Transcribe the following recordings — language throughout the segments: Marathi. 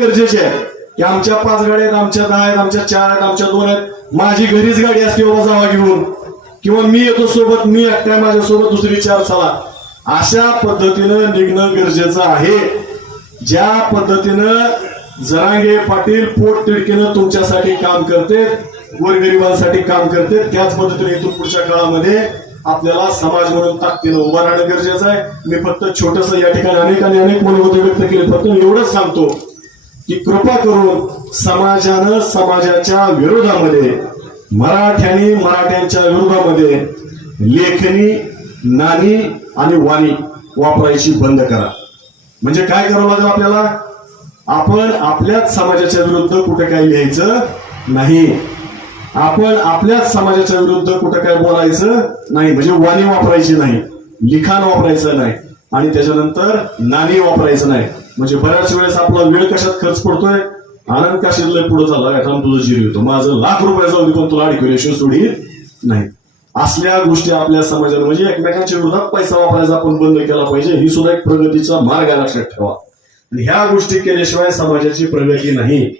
गरजेचे आहे. की आमच्या पाच गाड्या आहेत आमच्या दहा आहेत आमच्या चार आहेत आमच्या दोन आहेत. माझी घरीच गाडी असते बाबा जावा घेऊन. किंवा मी येतो सोबत मी एकट्या माझ्यासोबत दुसरी चार चला. अशा पद्धतीनं निघणं गरजेचं आहे. ज्या पद्धतीनं जरांगे पाटील पोट तिडकीनं तुमच्यासाठी काम करते गोरगरिबांसाठी काम करते त्याच पद्धतीने इथून पुढच्या काळामध्ये आपल्याला समाज म्हणून ताकदीनं उभा राहणं गरजेचं आहे. मी फक्त छोटस या ठिकाणी अनेकांनी अनेक मनोगत व्यक्त केले. फक्त एवढंच सांगतो. की कृपा करून समाजानं समाजाच्या विरोधामध्ये मराठ्यांनी मराठ्यांच्या विरोधामध्ये लेखणी नाणी आणि वाणी वापरायची बंद करा. म्हणजे काय करावं लागेल आपल्याला? आपण आपल्याच समाजाच्या विरुद्ध कुठे काही लिहायचं नाही. आपण आपल्याच समाजाच्या विरुद्ध कुठं काय बोलायचं नाही. म्हणजे वाणी वापरायची नाही लिखाण वापरायचं नाही. आणि त्याच्यानंतर नाणी वापरायचं नाही. म्हणजे बऱ्याच वेळेस आपला वेळ कशात खर्च पडतोय? आनंद का लय पुढे झाला एखादा तुझं जीव येतो. माझं लाख रुपये जाऊ दे पण तुला अडकवल्याशिवाय सोडी नाही. असल्या गोष्टी आपल्या समाजात म्हणजे एकमेकांच्या विरोधात पैसा वापरायचा आपण बंद केला पाहिजे ही सुद्धा एक प्रगतीचा मार्ग आहे लक्षात ठेवा. आणि ह्या गोष्टी केल्याशिवाय समाजाची प्रगती नाही.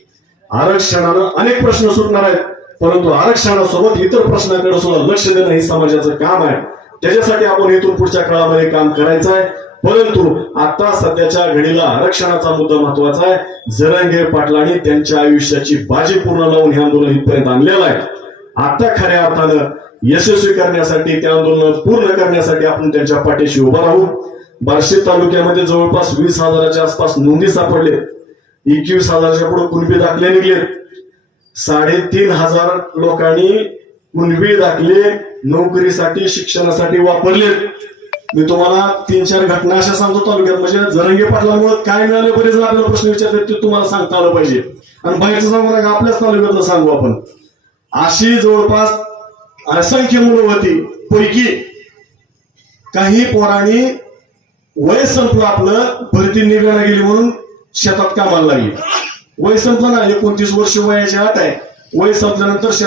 आरक्षणानं अनेक प्रश्न सुटणार आहेत परंतु आरक्षणासोबत इतर प्रश्नाकडे सुद्धा लक्ष देणं हे समाजाचं काम आहे. त्याच्यासाठी आपण इथून पुढच्या काळामध्ये काम करायचं आहे. परंतु आता सध्याच्या घडीला आरक्षणाचा मुद्दा महत्त्वाचा आहे. जरंगे पाटलांनी त्यांच्या आयुष्याची बाजी पूर्ण लावून हे आंदोलन इथपर्यंत आणलेलं आहे. आता खऱ्या अर्थानं यशस्वी करण्यासाठी त्या आंदोलन पूर्ण करण्यासाठी आपण त्यांच्या पाठीशी उभा राहू. बार्शी तालुक्यामध्ये जवळपास वीस हजाराच्या आसपास नोंदी सापडले. एकवीस हजाराच्या पुढे कुणबी दाखले निघले. साडेतीन हजार लोकांनी कुणबी दाखले नोकरीसाठी शिक्षणासाठी वापरले. मी तुम्हाला तीन चार घटना अशा सांगतो तालुक्यात. म्हणजे जरंगे पाटलामुळे काय मिळालं बरेच आपल्याला प्रश्न विचारतात ते तुम्हाला सांगता आलं पाहिजे. आणि बाहेरचं सांगू नका आपल्याच तालुक्यातलं सांगू आपण. अशी जवळपास असंख्य मुलं होती. पैकी काही पोरांनी वय संपलं आपलं भरती निघायला गेली म्हणून शेतात कामाला लागली. वय संपलं ना एकोणतीस वर्ष वयाच्या आत आहे. वय संपल्यानंतर शेतात